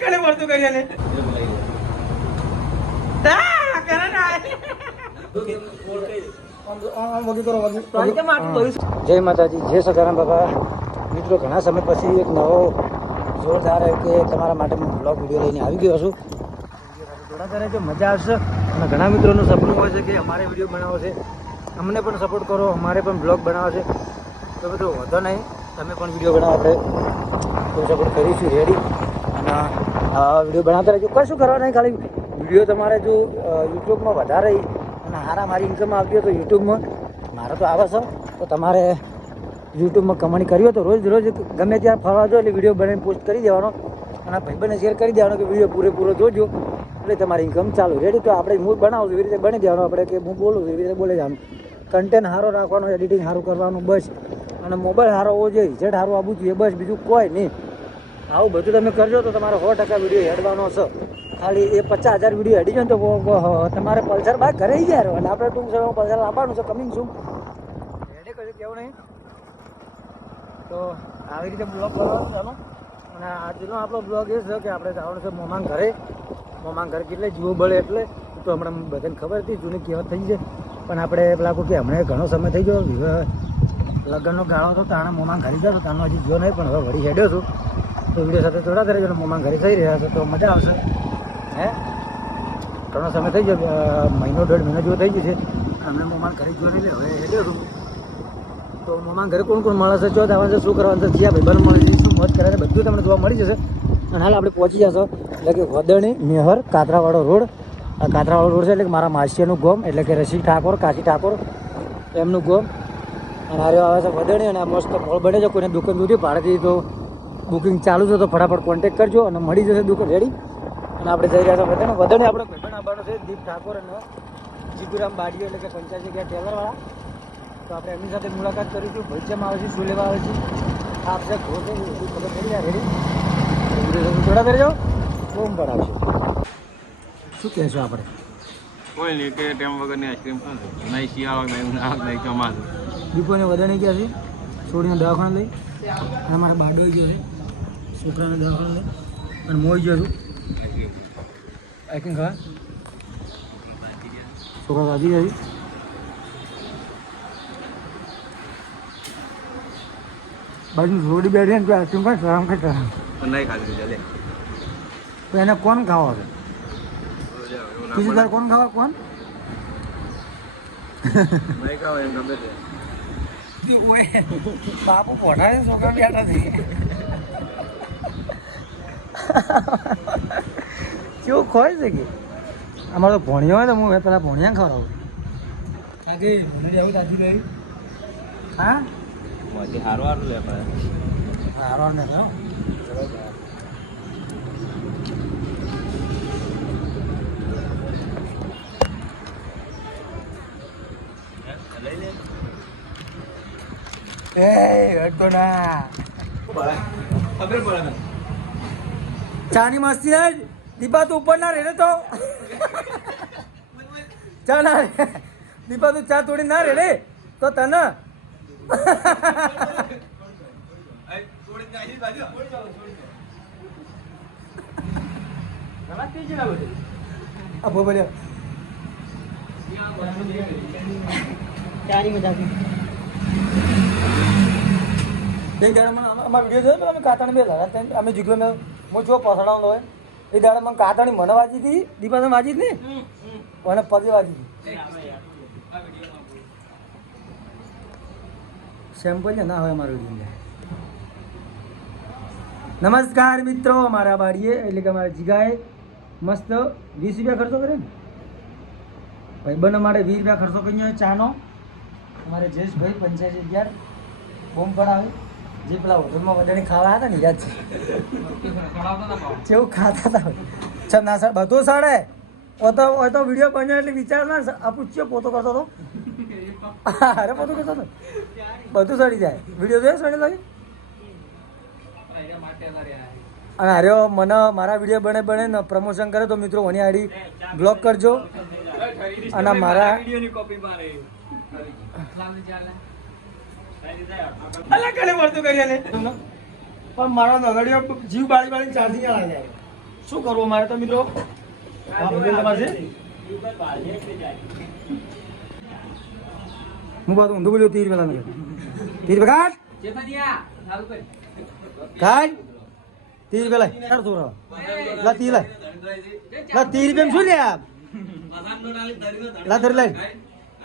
કને મળતું કરી જય માતાજી, જય સદારામ બાબા. મિત્રો, ઘણા સમય પછી એક નવો જોરદાર કે તમારા માટે હું બ્લોગ વીડિયો લઈને આવી ગયો છું. ઘણા રહેજો મજા આવશે અને ઘણા મિત્રોનું સપનું હોય છે કે અમારે વીડિયો બનાવો છે. અમને પણ સપોર્ટ કરો, અમારે પણ બ્લોગ બનાવો છે. તો બધું વધો નહીં. તમે પણ વીડિયો બનાવો આપણે. સપોર્ટ કરીશું રેડી અને વીડિયો બનાવતા રહેજો. કશું કરવા નહીં, ખાલી વીડિયો તમારે જો યુટ્યુબમાં વધારે અને હારા મારી ઇન્કમ આવતી હોય તો યુટ્યુબમાં. મારે તો આવે છે. તો તમારે યુટ્યુબમાં કમાણી કરવી હોય તો રોજ રોજ ગમે ત્યાં ફરવા જો એટલે વીડિયો બનાવીને પોસ્ટ કરી દેવાનો. અને ભાઈબંધને શેર કરી દેવાનો કે વીડિયો પૂરેપૂરો જોજો. એટલે તમારી ઇન્કમ ચાલુ. રેડી તો આપણે હું બનાવું એવી રીતે બની દેવાનું આપણે કે હું બોલું એવી રીતે બોલે જવાનું. કન્ટેન્ટ સારો રાખવાનો એડિટિંગ સારું કરવાનું, બસ. અને મોબાઈલ સારો હોવો જોઈએ. રિઝલ્ટ સારું આવવું જોઈએ, બસ. બીજું કોઈ નહીં. આવું બધું તમે કરજો તો તમારો સો ટકા વીડિયો હેડવાનો છે. ખાલી એ પચાસ હજાર વીડિયો હેડી જાય તો તમારે પલ્સર બાદ ઘરે ગયા જાય એટલે આપણે ટૂંક સમયમાં પલ્સર લાવવાનું છે કમિંગ શું હેડે કશું કેવું નહીં? તો આવી રીતે બ્લોગ કરવાનો છે અને આજનો આપણો બ્લોગ એ છે કે આપણે જવાનું છે મોમાન ઘરે. મોમાન ઘર કેટલે? જીવો બળે એટલે. તો હમણાં બધાને ખબર હતી, જૂની કહેવત થઈ છે. પણ આપણે પેલા કે હમણાં ઘણો સમય થઈ ગયો. લગ્નનો ગાળો હતો તાણે મોમાન ઘરે ગયો તાનો હજી ગયો નહીં, પણ હવે વળી હેડ્યો છું. તો વીડિયો સાથે જોડાતા રહેજો અને ઘરે થઈ રહ્યા છે તો મજા આવશે. હે? ઘણો સમય થઈ ગયો મહિનો, દોઢ મહિનો જેવો થઈ ગયો છે. અમને મોમાન ઘરે ગયો નહીં હવે એટલે છું. તો મોમાન ઘરે કોણ કોણ મળે છે આવવાનું છે, શું કરવાનું છે જ્યાં ભાઈબંધ મળે છે, શું મોજ કરે બધું તમને જોવા મળી જશે. અને હાલ આપણે પહોંચી જશો એટલે કે વદણી, મેહર કાતરાવાળો રોડ. આ કાતરાવાળો રોડ છે એટલે કે મારા માસીનું ગોમ, એટલે કે રસી ઠાકોર કાશી ઠાકોર, એમનું ગોમ. અને હારે આવે છે વદણી અને આ મસ્ત ફળ બને છે, કોઈને દુકાન સુધી ભાડેથી તો બુકિંગ ચાલુ છે તો ફટાફટ કોન્ટેક કરજો અને મળી જશે દુકાન રેડી અને આપણે જઈ રહ્યા છીએ વધારે વધારે આપણે ભાઈબંધ આવવાનો છે દીપ ઠાકોર અને જીતુરામ બાડીઓ એટલે કે પંચાયત જગ્યા ટેલરવાળા. તો આપણે એમની સાથે મુલાકાત કરીશું. ભવિષ્યમાં આવે છે શું લેવા આવે છે. આપશે ઘો છે એ બધું ખબર પડી જાય રેડી થોડા કરી ફોન પર આવશે. શું કહેશો આપણે? કોઈ નહીં કે ટેમ વગરની આઈસ્ક્રીમ ખાશે નહીં શિયાળો નહીં ઉનાળો નહીં ચોમાસું. દીપોને વધારે ગયા છે. છોડીને દવાખાને લઈ. અને મારા બાડો ગયો છે. છોકરાને દવાખાને લઈ અને મોઈ ગયો છું આઈસ્ક્રીમ ખાવા છોકરા રાજી ગયા છે બાજુ રોડી બેઠી ને તો આઈસ્ક્રીમ ખાય સરામ ખાય સરામ પણ નહીં ખાધી ચાલે તો એને કોણ ખાવા છે બીજું તારે કોણ ખાવા કોણ નહીં ખાવ એમ ગમે તે બાપુ પોઢાડે છોકરા બેઠા થઈ કેવું ખોય છે કે? અમારે તો ભણ્યો હોય તો હું પેલા ભણ્યા ખવડાવું. કાકે મને આવું તાજી લઈ હા? લે પણ હારો ને. હા એ ચાની મસ્તી ને દીપા તું ઉપર ના રેડે તો. ચા ના દીપા તું ચા તોડી ના રેડે તો તને. અમે કાતાણી બે અમે જીગ્યો મેં હું જો પસડાનો હોય એ દાડે મને કાતણી મને વાજી હતી દીપાને વાજી હતી નહીં મને પગે વાજી હતી. સેમ્પલ છે ના હોય મારું વીડિયો નમસ્કાર મિત્રો મારા બારીએ એટલે કે મારા જીગાએ મસ્ત વીસ રૂપિયા ખર્ચો કરે ને? બને માટે વીસ રૂપિયા ખર્ચો કર્યો હોય ચાનો. અમારે જયેશભાઈ પંચાયત અગિયાર બોમ્બ બનાવે ખાવા હતા ને, યાદ ખાતા હતા. ના સર બધું સડે. ઓ તો વીડિયો બન્યો એટલે વિચાર ના પૂછ્યો, પોતો કરતો હતો. અરે પોતો કરતો હતો. બધું સડી જાય. વીડિયો જોયો સડે લાગે? અને અરે મને મારા વીડિયો બને બને પ્રમોશન કરે તો મિત્રો મને આડી બ્લોક કરજો. અને મારા અલા કને વર્તું કરી લે પણ મારો નગડિયો જીવ બાળી બાળી ચાર્જિંગ લાગે. શું કરવું મારે તો મિત્રો? હા હું બાદ ઊંધું બોલ્યો, તીર પેલા તીર કાઢ. કાઢ. તીર પેલા. કાઢ રહો લા, તીર લાય. લા, તીર પેમ શું લ્યા લા ધરી લાય. એ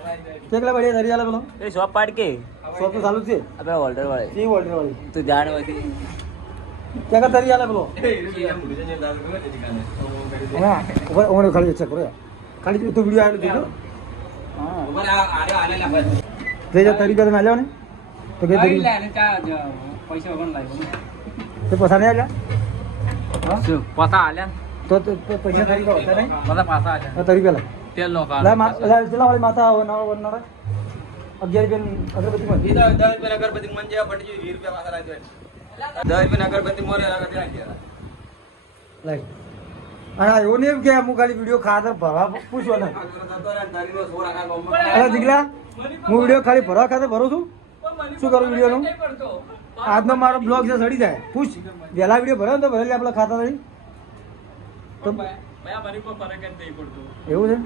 કેટલા બઢિયા ધરી આલે બોલો એ શોપ પાડ કે શોપ તો ચાલુ જ છે આપણે ઓલ્ડર વાળે સી વોલ્ટર વાળી તું જાણ વધી ક્યાં કા ધરી આલે બોલો હા ઉપર ઓને ખાલી ચેક કરો ખાલી તું વિડિયો આવેલો જોજો હા જે જે તરી બેન આલ્યો ને તો કે તરી પૈસા વગર લાવ્યો તે પૈસા નહીં આલ્યા હા શું પાછા આલ્યા તો તો તો પૈસા તરી કો હતા નહીં બધા પાછા આલ્યા આ તરી પેલા તેલ નો માથા વરનાર અગિયાર બેન અગરબત્તી માં દસ રૂપિયા અગરબત્તી મન જેવા પડી વીસ રૂપિયા માથા લાવી દસ રૂપિયા અગરબત્તી મોરે લાઈક હા એવું નહીં કે અમુક ખાલી વીડિયો ખાતર ભરવા પૂછો ને. અરે દીકરા હું વીડિયો ખાલી ભરવા ખાતર ભરું છું? શું કરું વિડીયોનું? આજનો મારો બ્લોગ છે સડી જાય. પૂછ. વહેલા વીડિયો ભર્યો ને તો ભરેલી આપણે ખાતા નહીં તો એવું છે?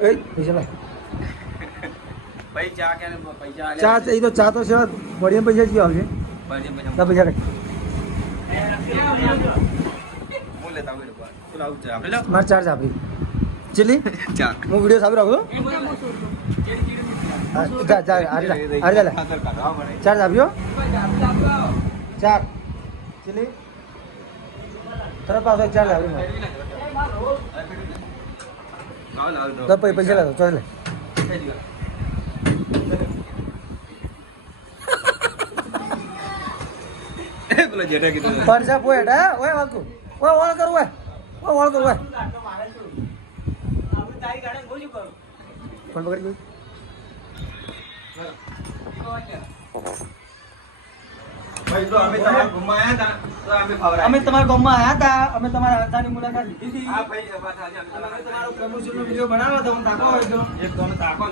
એ પૈસા લાય. પૈસા કે પૈસા ચા એ તો ચા તો છે બઢિયા પૈસા જ આવશે? તા પૈસા. રાખ. હું લેતા હોય લોકો તું લાવું છે? આપણે લો મારે ચાર્જ આપી ચીલી ચા હું વીડિયો સાબી રાખું હા, જા જા આરી આરી જા લે ખાતર કાઢવા પડે ચાર્જ આપ્યો ચાર. ચીલી. તરત પાછો ચાર દો તો પૈ- પૈસા લાવો ચાલ. પરસા પોઈન્ટ હે? ઓય વાળતું ઓય વાળ કરું, ઓય. ઓય વાળ કરું, ઓય. પકડી તો અમે તમારા ઘુમાયા હતા તો અમે તમારા ગામમાં આવ્યા હતા અમે તમારા હતાની મુલાકાત લીધી હતી. આ ભાઈ એ વાત સાચી. અમે તમારો વીડિયો બનાવ્યો હતો હું તાકો હોય તો. એક તાકો.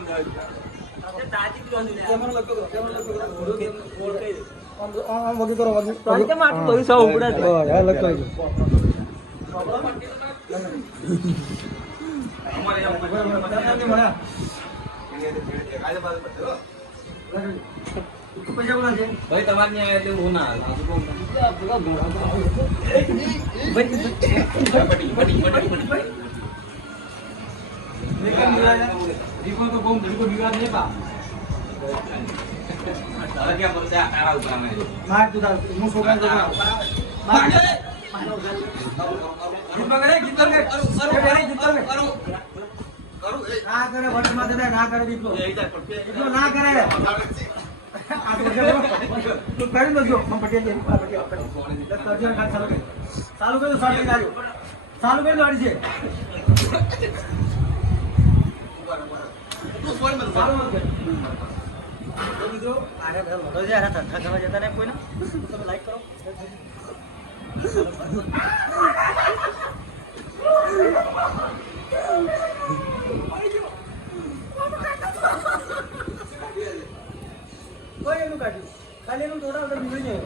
અમારે ભાઈ તમારે ત્યાં એટલે હું ના. તારે ક્યાં પડશે? આ તારા ઉપર અમે. માર તું હું છોકરા. માર. ના કરે વટમાં થાય, ના કરે દીકરો દીકરો ના કરે આ તો કરી દેજો મમ પટેલ. આ પટેલ, પટેલ. ચાલુ કરી. દો શોર્ટ કરી દેજો. ચાલુ કરી દો છે મત. તો મિત્રો મોટો ધંધા કરવા જતા નહીં કોઈને તમે લાઈક કરો કોઈ એનું કાઢ્યું. ખાલી એનું થોડા વખત નીકળી જાય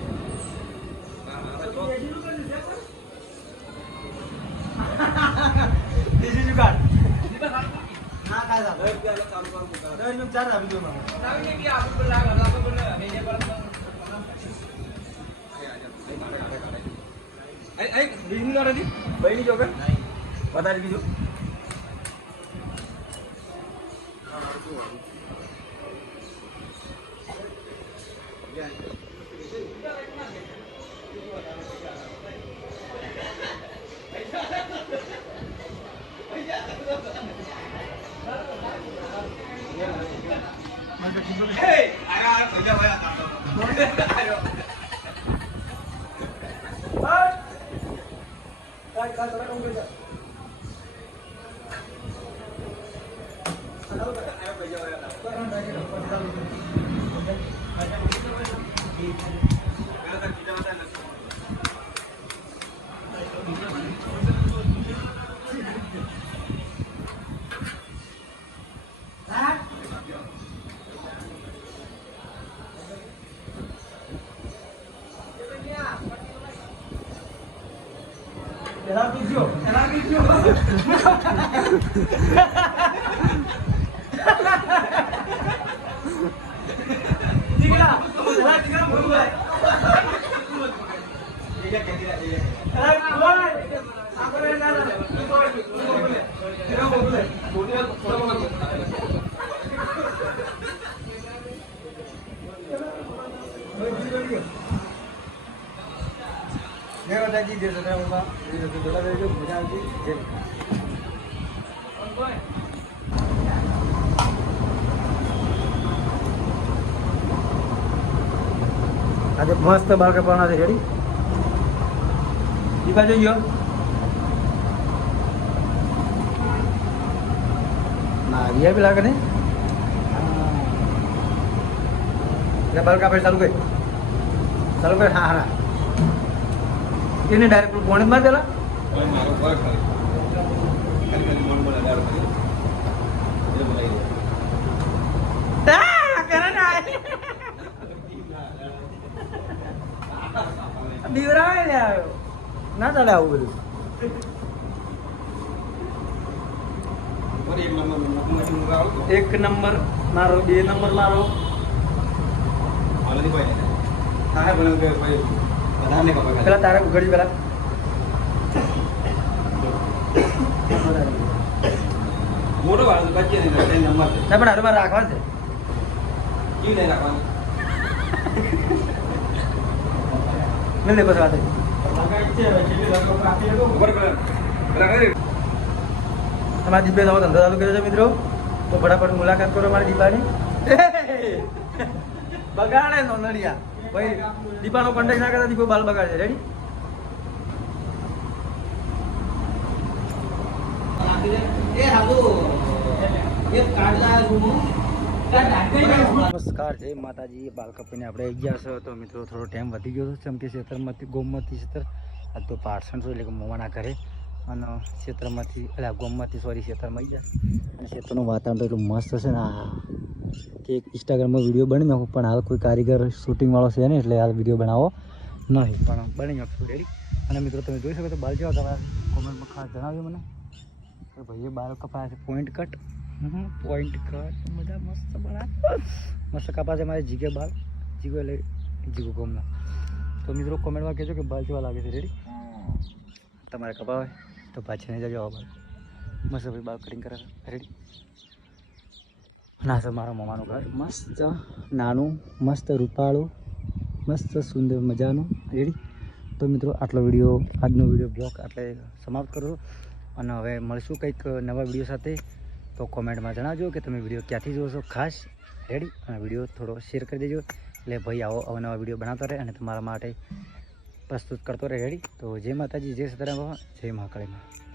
This is you got. ના કાંઈ સાહેબ. દસ મિનિટ ચાર આપી દો મને. એ, એ, બીજું. ના નથી? Era vídeo, era vídeo. એ, આ, આ, ભૈયા, ભૈયા, તારો. કાંઈ કાંઈ થોડા કામ કરી જા. જય માતાજી જય સદરા બાબા જય સદરા રહેજો મજા આવશે જય મસ્ત બાળ પણ છે રેડી ઈ બાજુ ગયો. ના બી લાગે ને? બાળ કાપે ચાલુ કરી. ચાલુ કર હા હા એને ડાયરેક્ટ પોણે માર દેલા મારો પર બીવરાય લે આવ્યો ના ચાલે આવું બધું. એક નંબર મારો બે નંબર મારો. કે પેલા તારે ઉઘડી પેલા. મોટો વાળો બચી ને ત્રણ નંબર પણ હારું મારે રાખવાનું છે જી નહીં રાખવાનું? ઉપર કલર બરાબર તમારા દીપભાઈ નવો ધંધો ચાલુ કર્યો છે મિત્રો તો ફટાફટ મુલાકાત કરો મારી દીપાની બગાડે નો નડિયા ભાઈ દીપાનો કોન્ટેક્ટ ના કરતા દીપો બાલ બગાડે છે રેડી નમસ્કાર, જય માતાજી. બાલ કપીને આપણે ગયા છો. તો મિત્રો, થોડો ટાઈમ વધી ગયો હતો જેમ ક્ષેત્રમાંથી ગોમતી ક્ષેત્ર આ તો પાર્સણ છું, એટલે કે મોવાના ઘરે. અને ક્ષેત્રમાંથી એટલે ગોમતી સોરી ક્ષેત્રમાં આવી ગયા. અને ક્ષેત્રનું વાતાવરણ એટલું મસ્ત છે ને, આ કે ઇન્સ્ટાગ્રામમાં વીડિયો બની નાખું, પણ હાલ કોઈ કારીગર શૂટિંગવાળો છે ને એટલે હાલ વીડિયો બનાવો નહીં, પણ બની નાખશું રેડી અને મિત્રો, તમે જોઈ શકો તો બાલ જેવા તમારા કોમેન્ટમાં ખાસ જણાવ્યો મને. કે ભાઈએ બાલ કપાયા છે પોઈન્ટ કટ પોઈન્ટ કટ બધા મસ્ત બરાબર મસ્ત કપાસે મારે જીગે બાલ. જીગો એટલે જીગો ગમના. તો મિત્રો કોમેન્ટમાં કહેજો કે બાલ જેવા લાગે છે રેડી તમારે કપા હોય તો નહીં જજો બાલ. મસ્ત ભાઈ બાલ કટિંગ કરે રેડી ના સર મારા મમ્માનું ઘર. મસ્ત નાનું, મસ્ત રૂપાળું, મસ્ત સુંદર મજાનું. રેડી તો મિત્રો આટલો વીડિયો, આજનો વીડિયો બ્લોગ આટલે સમાપ્ત કરું અને હવે મળશું કંઈક નવા વીડિયો સાથે. તો કોમેન્ટમાં જણાવજો કે તમે વીડિયો ક્યાંથી જોશો. ખાસ રેડી અને વીડિયો થોડો શેર કરી દેજો. એટલે ભાઈ, આવો અવનવા વીડિયો બનાવતા રહે અને તમારા માટે પ્રસ્તુત કરતો રહે. રેડી? તો જય માતાજી, જય સીતારામ જય મહાકાળીમાં